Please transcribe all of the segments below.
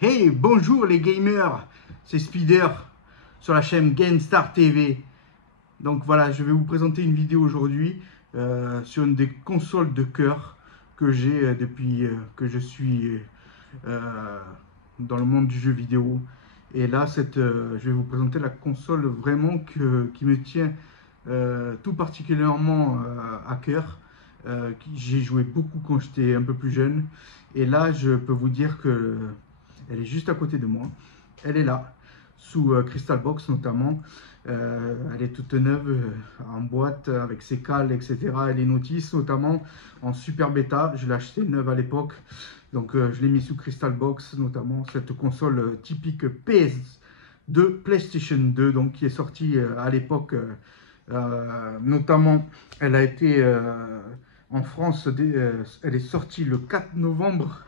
Hey, bonjour les gamers, c'est Spider sur la chaîne GameStar TV. Donc voilà, je vais vous présenter une vidéo aujourd'hui sur une des consoles de cœur que j'ai depuis que je suis euh, dans le monde du jeu vidéo. Et là, je vais vous présenter la console vraiment qui me tient tout particulièrement à cœur. J'ai joué beaucoup quand j'étais un peu plus jeune. Et là, je peux vous dire que elle est juste à côté de moi. Elle est là, sous Crystal Box notamment. Elle est toute neuve, en boîte, avec ses cales, etc. Et les notices, notamment en super bêta. Je l'ai acheté neuve à l'époque. Donc je l'ai mis sous Crystal Box, notamment cette console typique PS2, PlayStation 2, donc qui est sortie à l'époque. Notamment, elle a été en France, elle est sortie le 4 novembre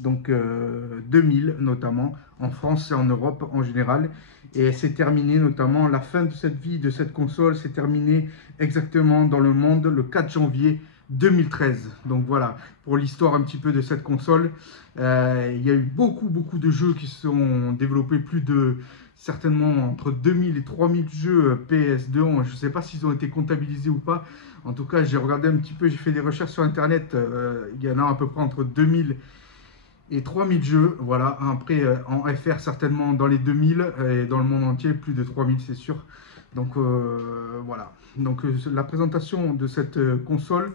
donc 2000 notamment, en France et en Europe en général. Et elle s'est terminée notamment, la fin de cette vie de cette console s'est terminée exactement dans le monde le 4 janvier 2013. Donc voilà, pour l'histoire un petit peu de cette console, il y a eu beaucoup de jeux qui sont développés, plus de certainement entre 2000 et 3000 jeux PS2. Je ne sais pas s'ils ont été comptabilisés ou pas. En tout cas, j'ai regardé un petit peu, j'ai fait des recherches sur Internet. Il y en a à peu près entre 2000 et 3000 jeux, voilà. Après, en FR, certainement dans les 2000, et dans le monde entier, plus de 3000, c'est sûr. Donc, voilà. Donc, la présentation de cette console,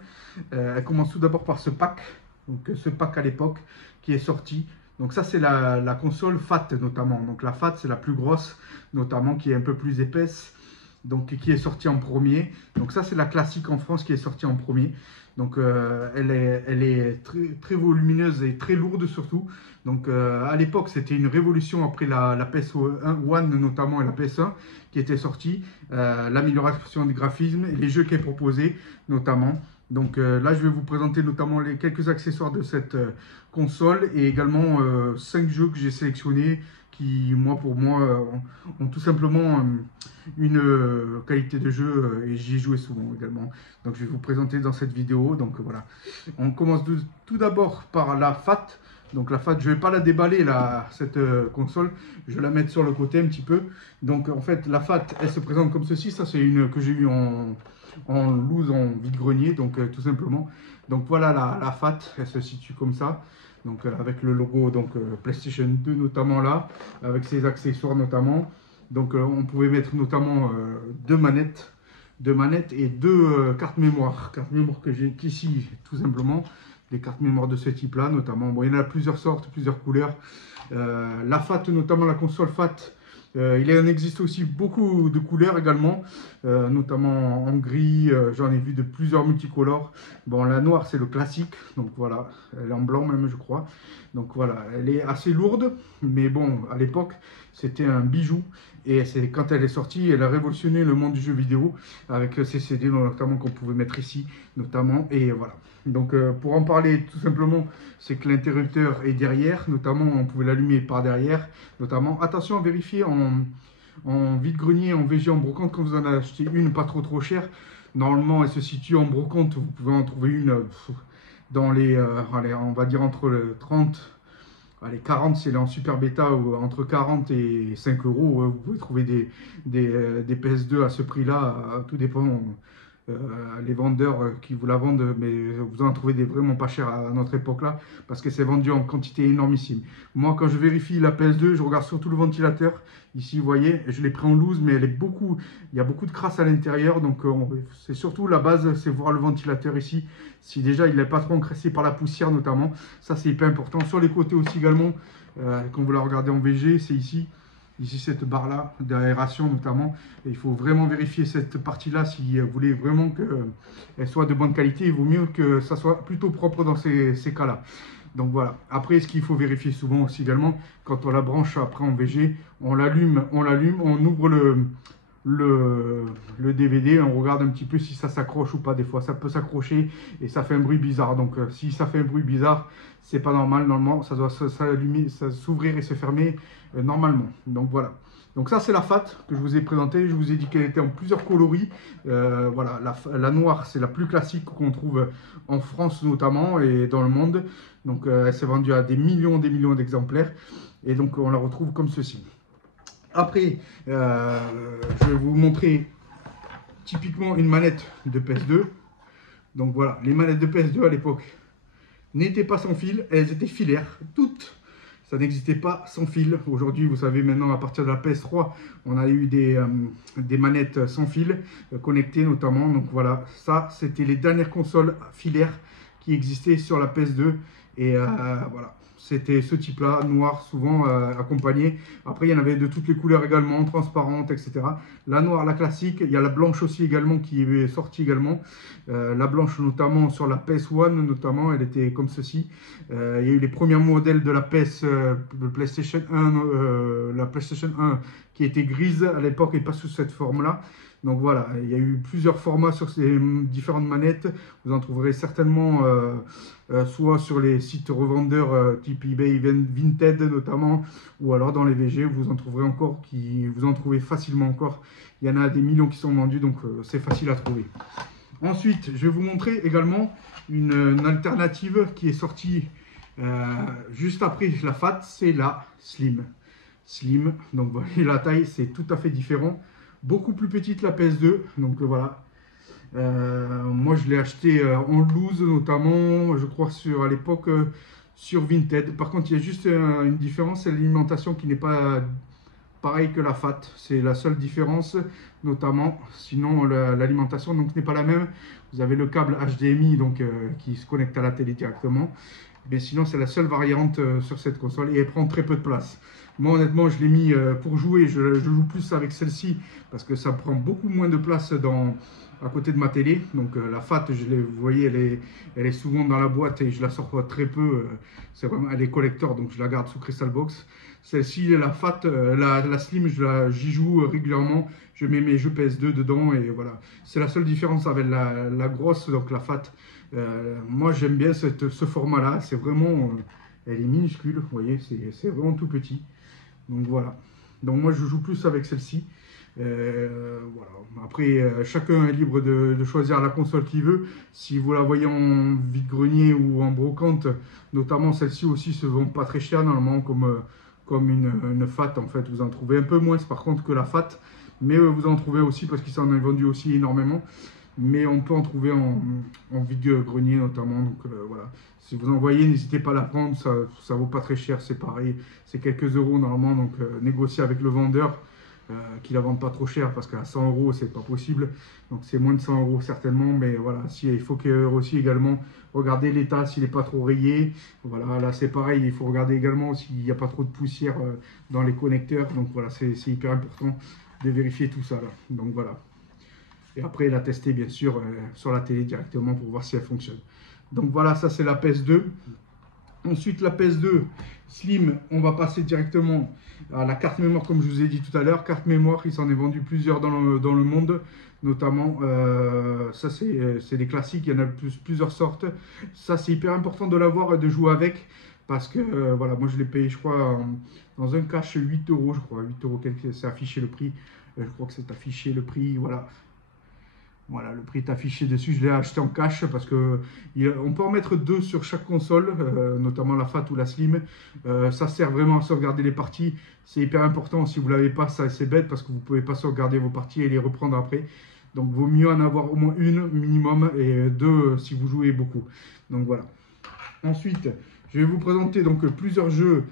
elle commence tout d'abord par ce pack. Donc, ce pack à l'époque qui est sorti. Donc, ça, c'est la console FAT, notamment. Donc, la FAT, c'est la plus grosse, notamment, qui est un peu plus épaisse. Donc, qui est sortie en premier. Donc, ça, c'est la classique en France qui est sortie en premier. Donc elle est très volumineuse et très lourde surtout. Donc à l'époque, c'était une révolution après la PS1 notamment et la PS1 qui était sortie. L'amélioration des graphismes et les jeux qu'elle proposait notamment. Donc là, je vais vous présenter notamment quelques accessoires de cette console et également 5 jeux que j'ai sélectionnés qui, pour moi, ont tout simplement une qualité de jeu et j'y ai joué souvent également. Donc je vais vous présenter dans cette vidéo. Donc voilà, on commence tout d'abord par la FAT. Donc la FAT, je ne vais pas la déballer cette console, je vais la mettre sur le côté un petit peu. Donc en fait la FAT, elle se présente comme ceci. Ça c'est une que j'ai eu en loose, en vide-grenier, donc tout simplement. Donc voilà la FAT, elle se situe comme ça. Donc avec le logo PlayStation 2 notamment là, avec ses accessoires notamment. Donc on pouvait mettre notamment deux manettes et deux cartes mémoire. Cartes mémoire que j'ai ici tout simplement. Des cartes mémoire de ce type là notamment. Bon, il y en a plusieurs sortes, plusieurs couleurs. La FAT, notamment la console FAT, il en existe aussi beaucoup de couleurs également, notamment en gris, j'en ai vu de plusieurs multicolores. Bon, la noire c'est le classique, donc voilà, elle est en blanc même je crois. Donc voilà, elle est assez lourde, mais bon, à l'époque c'était un bijou. Et c'est quand elle est sortie, elle a révolutionné le monde du jeu vidéo avec ses CD notamment qu'on pouvait mettre ici notamment. Et voilà. Donc pour en parler tout simplement, c'est que l'interrupteur est derrière, notamment on pouvait l'allumer par derrière, notamment. Attention à vérifier en vide-grenier, en VG, en brocante, quand vous en achetez une pas trop chère. Normalement elle se situe en brocante, vous pouvez en trouver une dans les, allez, on va dire entre le 30. Allez, 40, c'est en super bêta, ou entre 40 et 5 euros. Vous pouvez trouver des PS2 à ce prix-là. Tout dépend les vendeurs qui vous la vendent, mais vous en trouvez des vraiment pas chers à notre époque-là, parce que c'est vendu en quantité énormissime. Moi, quand je vérifie la PS2, je regarde surtout le ventilateur. Ici, vous voyez, je l'ai pris en loose, mais il y a beaucoup de crasse à l'intérieur, donc c'est surtout la base, c'est voir le ventilateur ici. Si déjà il n'est pas trop encrassé par la poussière notamment, ça c'est hyper important. Sur les côtés aussi également, quand vous la regardez en VG, c'est ici. Ici, cette barre-là d'aération notamment. Et il faut vraiment vérifier cette partie-là si vous voulez vraiment qu'elle soit de bonne qualité. Il vaut mieux que ça soit plutôt propre dans ces cas-là. Donc voilà. Après, ce qu'il faut vérifier souvent aussi également, quand on la branche après en VG, on l'allume, on ouvre le DVD, on regarde un petit peu si ça s'accroche ou pas. Des fois ça peut s'accrocher et ça fait un bruit bizarre, donc si ça fait un bruit bizarre, c'est pas normal. Normalement ça doit s'allumer, s'ouvrir et se fermer normalement. Donc voilà. Donc ça, c'est la FAT que je vous ai présentée. Je vous ai dit qu'elle était en plusieurs coloris. Voilà, la noire, c'est la plus classique qu'on trouve en France notamment et dans le monde. Donc elle s'est vendue à des millions d'exemplaires. Et donc on la retrouve comme ceci. Après, je vais vous montrer typiquement une manette de PS2. Donc voilà, les manettes de PS2 à l'époque n'étaient pas sans fil, elles étaient filaires, toutes. Ça n'existait pas sans fil. Aujourd'hui, vous savez, maintenant, à partir de la PS3, on a eu des manettes sans fil, connectées notamment. Donc voilà, ça, c'était les dernières consoles filaires qui existaient sur la PS2. Et voilà, c'était ce type-là, noir, souvent accompagné. Après, il y en avait de toutes les couleurs également, transparentes, etc. La noire, la classique. Il y a la blanche aussi également qui est sortie également. La blanche notamment sur la PS1, notamment, elle était comme ceci. Il y a eu les premiers modèles de la PlayStation 1, la PlayStation 1 qui était grise à l'époque et pas sous cette forme-là. Donc voilà, il y a eu plusieurs formats sur ces différentes manettes. Vous en trouverez certainement soit sur les sites revendeurs type eBay, Vinted notamment, ou alors dans les VG, vous en trouverez encore, vous en trouvez facilement encore. Il y en a des millions qui sont vendus, donc c'est facile à trouver. Ensuite, je vais vous montrer également une alternative qui est sortie juste après la FAT, c'est la Slim. Slim, donc vous voyez la taille, c'est tout à fait différent. Beaucoup plus petite la PS2, donc voilà. Moi je l'ai acheté en loose notamment, je crois à l'époque sur Vinted. Par contre il y a juste une différence, c'est l'alimentation qui n'est pas pareille que la FAT. C'est la seule différence notamment, sinon l'alimentation donc n'est pas la même. Vous avez le câble HDMI donc, qui se connecte à la télé directement. Mais sinon c'est la seule variante sur cette console et elle prend très peu de place. Moi honnêtement je l'ai mis pour jouer, je joue plus avec celle-ci parce que ça prend beaucoup moins de place à côté de ma télé. Donc la FAT, vous voyez, elle est souvent dans la boîte et je la sors très peu. Elle est collector donc je la garde sous Crystal Box. Celle-ci, la FAT, la Slim, j'y joue régulièrement. Je mets mes jeux PS2 dedans et voilà. C'est la seule différence avec la grosse, donc la FAT. Moi j'aime bien ce format-là. C'est vraiment, elle est minuscule, vous voyez, c'est vraiment tout petit. Donc voilà. Donc moi je joue plus avec celle-ci. Voilà. Après, chacun est libre de choisir la console qu'il veut. Si vous la voyez en vide-grenier ou en brocante, notamment celle-ci aussi se vend pas très cher normalement comme une FAT en fait. Vous en trouvez un peu moins par contre que la FAT. Mais vous en trouvez aussi parce qu'ils s'en est vendu aussi énormément. Mais on peut en trouver en vide-grenier notamment. Donc voilà. Si vous en voyez, n'hésitez pas à la prendre. Ça vaut pas très cher, c'est pareil. C'est quelques euros normalement. Donc négocier avec le vendeur qui la vendent pas trop cher parce qu'à 100 euros, c'est pas possible. Donc c'est moins de 100 euros certainement. Mais voilà, il faut aussi également regarder l'état s'il n'est pas trop rayé. Voilà, là c'est pareil. Il faut regarder également s'il n'y a pas trop de poussière dans les connecteurs. Donc voilà, c'est hyper important de vérifier tout ça là. Donc voilà. Et après la tester bien sûr sur la télé directement pour voir si elle fonctionne. Donc voilà, ça c'est la PS2. Ensuite la PS2 Slim, on va passer directement à la carte mémoire comme je vous ai dit tout à l'heure. Carte mémoire, il s'en est vendu plusieurs dans le monde. Notamment, ça c'est des classiques, il y en a plusieurs sortes. Ça c'est hyper important de l'avoir et de jouer avec. Parce que voilà, moi je l'ai payé je crois dans un cash 8 euros, je crois. 8 euros, c'est affiché le prix. Je crois que c'est affiché le prix, voilà. Voilà, le prix est affiché dessus. Je l'ai acheté en cash parce que on peut en mettre deux sur chaque console, notamment la FAT ou la Slim. Ça sert vraiment à sauvegarder les parties. C'est hyper important. Si vous ne l'avez pas, c'est bête parce que vous ne pouvez pas sauvegarder vos parties et les reprendre après. Donc, vaut mieux en avoir au moins une minimum et deux si vous jouez beaucoup. Donc, voilà. Ensuite, je vais vous présenter donc plusieurs jeux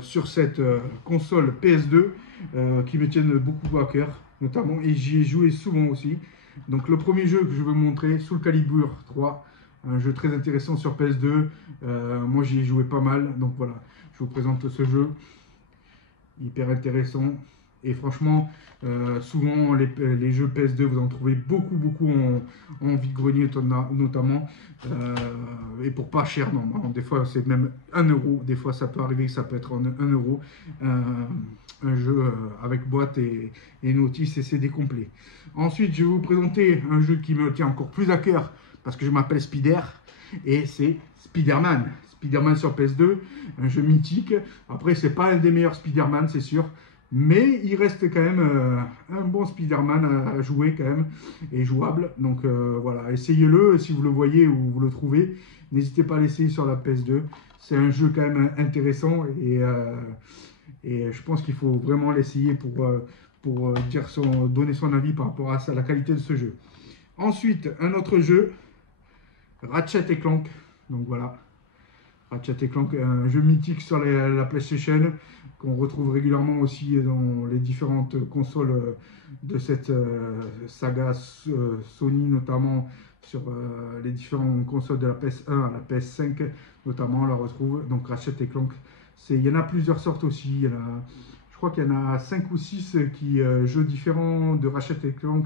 sur cette console PS2 qui me tiennent beaucoup à cœur, notamment. Et j'y ai joué souvent aussi. Donc le premier jeu que je veux vous montrer, Soul Calibur 3, un jeu très intéressant sur PS2, moi j'y ai joué pas mal, donc voilà, je vous présente ce jeu, hyper intéressant, et franchement, souvent les jeux PS2, vous en trouvez beaucoup en vide-grenier notamment, et pour pas cher normalement, des fois c'est même 1 euro, des fois ça peut arriver que ça peut être en 1 euro, un jeu avec boîte et notice et CD complet. Ensuite, je vais vous présenter un jeu qui me tient encore plus à cœur parce que je m'appelle Spider et c'est Spider-Man. Spider-Man sur PS2, un jeu mythique. Après, c'est pas un des meilleurs Spider-Man, c'est sûr, Mais il reste quand même un bon Spider-Man à jouer quand même, et jouable. Donc voilà, essayez-le si vous le voyez ou vous le trouvez. N'hésitez pas à l'essayer sur la PS2. C'est un jeu quand même intéressant et je pense qu'il faut vraiment l'essayer pour donner son avis par rapport à la qualité de ce jeu. Ensuite, un autre jeu, Ratchet & Clank. Donc voilà, Ratchet & Clank, un jeu mythique sur la PlayStation, qu'on retrouve régulièrement aussi dans les différentes consoles de cette saga Sony, notamment sur les différentes consoles de la PS1 à la PS5, notamment on la retrouve. Donc Ratchet & Clank, il y en a plusieurs sortes aussi. Je crois qu'il y en a 5 ou 6 jeux différents de Ratchet & Clank,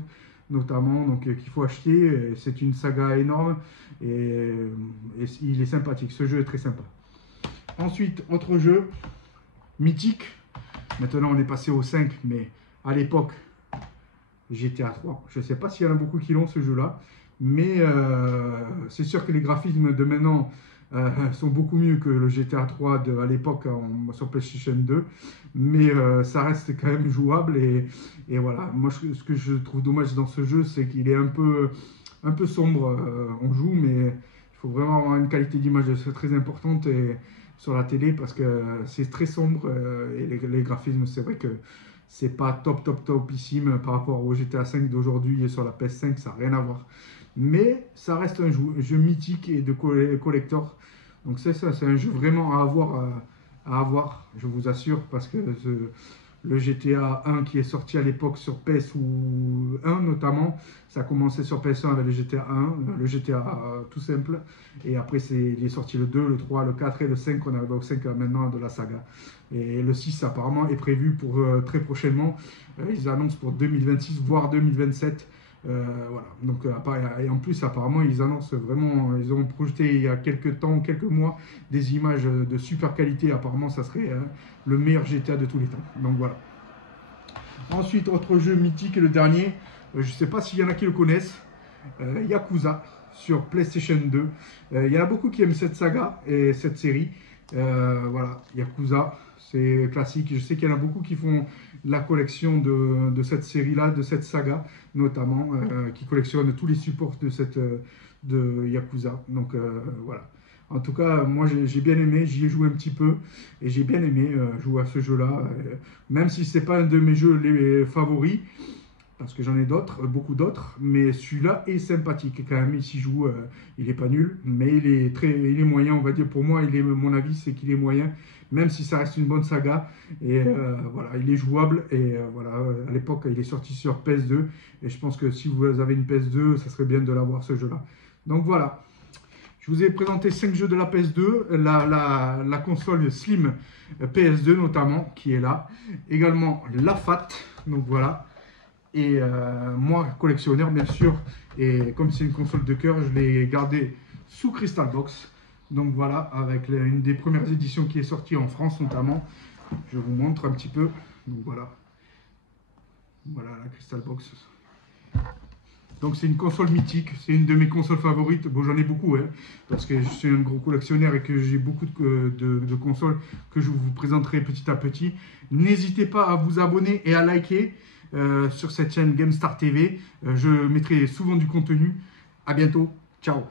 notamment, donc qu'il faut acheter. C'est une saga énorme et il est sympathique. Ce jeu est très sympa. Ensuite, autre jeu mythique. Maintenant, on est passé au 5, mais à l'époque, GTA 3. Je ne sais pas s'il y en a beaucoup qui l'ont, ce jeu-là, mais c'est sûr que les graphismes de maintenant sont beaucoup mieux que le GTA 3 à l'époque sur PlayStation 2, mais ça reste quand même jouable et voilà. Moi, ce que je trouve dommage dans ce jeu, c'est qu'il est un peu sombre. On joue, mais il faut vraiment avoir une qualité d'image très importante sur la télé parce que c'est très sombre et les graphismes, c'est vrai que c'est pas topissime par rapport au GTA 5 d'aujourd'hui et sur la PS5, ça n'a rien à voir. Mais ça reste un jeu mythique et de collector. Donc c'est ça, c'est un jeu vraiment à avoir, je vous assure, parce que le GTA 1 qui est sorti à l'époque sur PS1 notamment, ça a commencé sur PS1 avec le GTA 1, le GTA tout simple, et après il est sorti le 2, le 3, le 4 et le 5, on arrive au 5 maintenant de la saga. Et le 6 apparemment est prévu pour très prochainement, ils annoncent pour 2026 voire 2027. Voilà, donc et en plus apparemment ils annoncent vraiment, ils ont projeté il y a quelques mois des images de super qualité. Apparemment ça serait le meilleur GTA de tous les temps, donc voilà. Ensuite, autre jeu mythique et le dernier, je ne sais pas s'il y en a qui le connaissent, Yakuza sur PlayStation 2. Il y en a beaucoup qui aiment cette saga et cette série. Voilà, Yakuza, c'est classique. Je sais qu'il y en a beaucoup qui font la collection de cette série-là, de cette saga, notamment, qui collectionnent tous les supports de Yakuza. Donc voilà. En tout cas, moi j'ai bien aimé, j'y ai joué un petit peu et j'ai bien aimé jouer à ce jeu-là, même si c'est pas un de mes jeux les favoris, parce que j'en ai d'autres, beaucoup d'autres, mais celui-là est sympathique quand même. Il s'y joue, il est pas nul, mais il est moyen, on va dire. Pour moi, mon avis, c'est qu'il est moyen, même si ça reste une bonne saga. Et voilà, il est jouable. Et voilà, à l'époque, il est sorti sur PS2. Et je pense que si vous avez une PS2, ça serait bien de l'avoir ce jeu-là. Donc voilà. Je vous ai présenté 5 jeux de la PS2, la console Slim PS2 notamment, qui est là. Également la FAT, donc voilà. Et moi, collectionneur, bien sûr, et comme c'est une console de cœur, je l'ai gardée sous Crystal Box. Donc voilà, avec une des premières éditions qui est sortie en France notamment. Je vous montre un petit peu. Donc voilà. Voilà la Crystal Box. Donc c'est une console mythique, c'est une de mes consoles favorites. Bon, j'en ai beaucoup, hein, parce que je suis un gros collectionneur et que j'ai beaucoup de consoles que je vous présenterai petit à petit. N'hésitez pas à vous abonner et à liker sur cette chaîne GameStar TV. Je mettrai souvent du contenu. À bientôt, ciao.